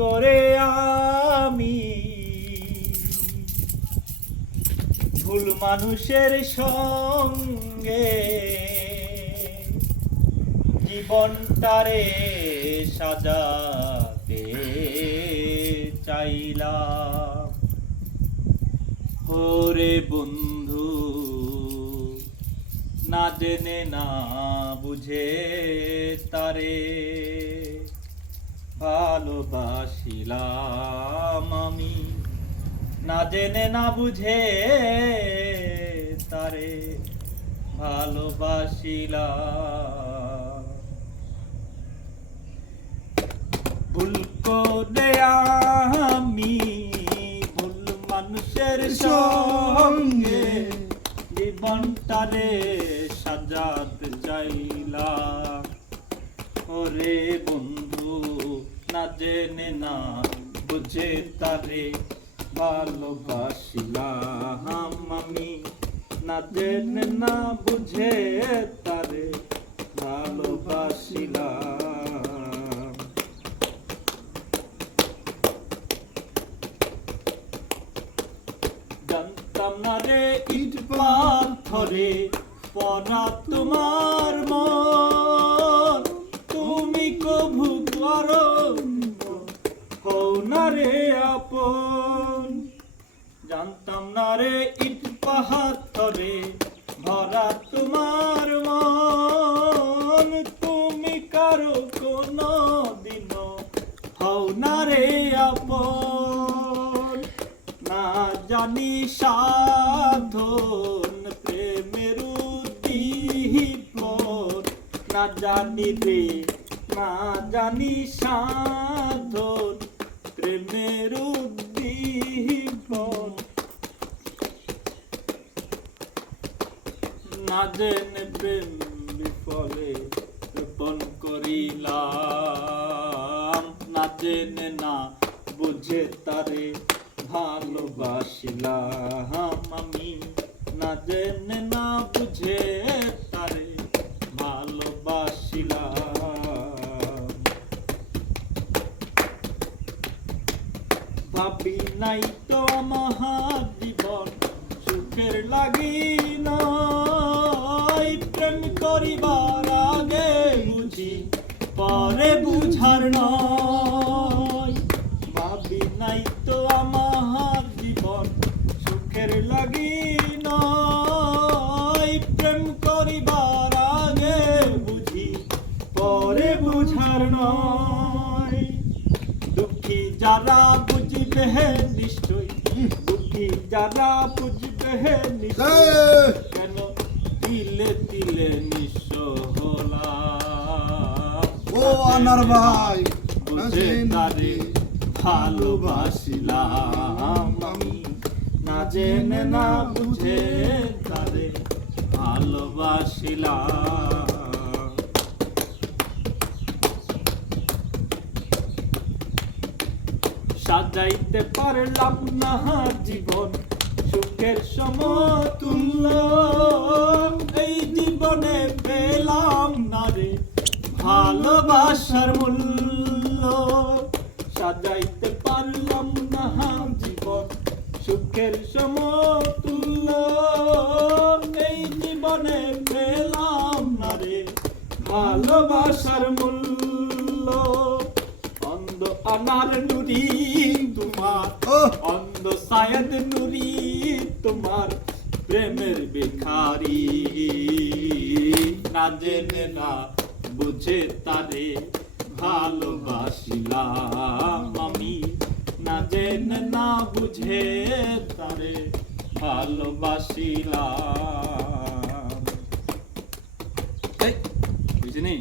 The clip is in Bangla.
করে আমি ভুল মানুষের সঙ্গে জীবনটারে সাজাতে চাইলাম। ওরে বন্ধু, না জেনে না বুঝে তারে ভালোবাসিলাম আমি, না জেনে না বুঝে তারে ভালোবাসিলাম। ভুল করে আমি ভুল মানুষের সঙ্গে জীবনটারে সাজাতে চাইলাম। ওরে বন্ধু, না জেনে না বুঝে তারে ভালোবাসিলাম আমি, না জেনে না বুঝে তারে ভালোবাসিলাম। জানতাম না রে ইট পাথরে পড়া তোমার মন, তুমি কভু করো হও না রে আপন। জানতাম না রে ইট পাথরে ভরা তোমার মন, তুমি কারো কোনো দিন হও না রে আপন। না জানি সাধন প্রেমের উদ্দীপন, না জানি রে না জানি সাধন প্রেমের উদ্দীপন। না জেনে প্রেম বিফলে রোপণ করিলাম, না জেনে না বুঝে তারে ভালোবাসিলাম আমি, না জেনে না বুঝে তারে ভালোবাসিলাম। ভাবি নাই তো আমার জীবন সুখের লাগি নয়, প্রেম করিবার আগে বুঝি পরে বুঝার নয়। ভাবি নাই তো আমার জীবন সুখের লাগি নয়, প্রেম করিবার আগে বুঝি পরে বুঝার নয়। দুঃখী যারা বুঝবে নিশ্চয়, দুঃখী যারা বুঝবে নিশ্চয়, কেন তিলে তিলে নিঃস্ব হলাম। ও আনার ভাই, বুঝে তারে ভালোবাসিলাম আমি, না জেনে না বুঝে তারে ভালোবাসিলাম। সাজাইতে পারলাম না জীবন সুখের সমতুল্য, এই জীবনে পেলাম না রে ভালোবাসার মূল্য। সাজাইতে পারলাম না জীবন সুখের সমতুল্য, এই জীবনে পেলাম না রে ভালোবাসার মূল্য। অন্ধ আনার নুরি তোমার, অন্ধ সায়দ নুরি তোমার প্রেমের ভিখারি, না জেনে না বুঝে তারে ভালোবাসিলাম আমি, না জেনে না বুঝে তারে ভালোবাসিলাম। বুঝলি?